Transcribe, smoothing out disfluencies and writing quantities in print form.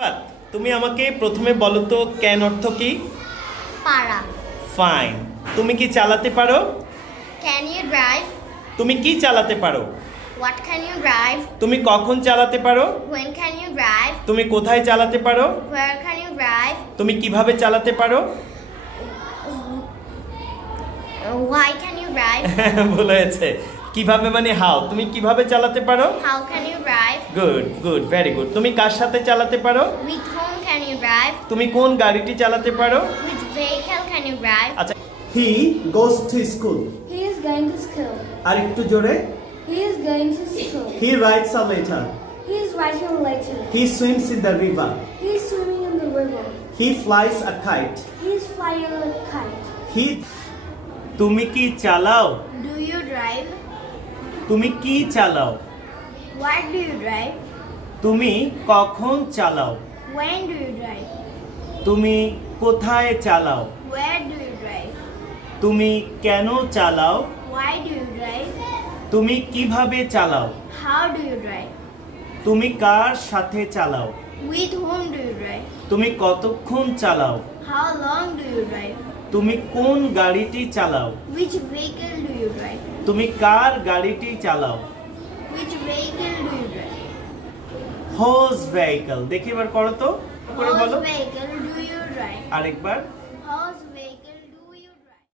But তুমি আমাকে প্রথমে বলো তো ক্যান অর্থ কি? পারা। ফাইন। তুমি কি চালাতে পারো? Can you drive? তুমি কি চালাতে পারো? What can you drive? তুমি কখন চালাতে পারো? When can you drive? তুমি কোথায় চালাতে পারো? Where can you drive? তুমি কিভাবে চালাতে পারো? Why can you drive? ভুল হয়েছে। কিভাবে মানে হাউ। তুমি কিভাবে চালাতে পারো? How can you drive? Good good, very good. তুমি কার সাথে চালাতে পারো? With whom can you drive? তুমি কোন গাড়িটি চালাতে পারো? With vehicle can you drive? আচ্ছা, He goes to school. He is going to school. আর একটু জোরে। He is going to school. He writes a letter. He is writing a letter. He swims in the river. He is swimming in the river. He flies a kite. He is flying a kite. He তুমি কি চালাও? Do you drive? তুমি কি চালাও? What do you drive? তুমি কখন চালাও? When do you drive? তুমি কোথায় চালাও? Where do you drive? তুমি কেন চালাও? Why do you drive? তুমি কিভাবে চালাও? How do you drive? তুমি কার সাথে চালাও? With whom do you drive? তুমি কতক্ষণ চালাও? How long do you drive? তুমি কোন গাড়িটি চালাও? Which vehicle do you drive? তুমি কার গাড়িটি চালাও? Which vehicle do you drive? Whose vehicle. দেখি এবার করো তো, করে বলো ভেহিকল ডু ইউ ড্রাইভ? আরেকবার।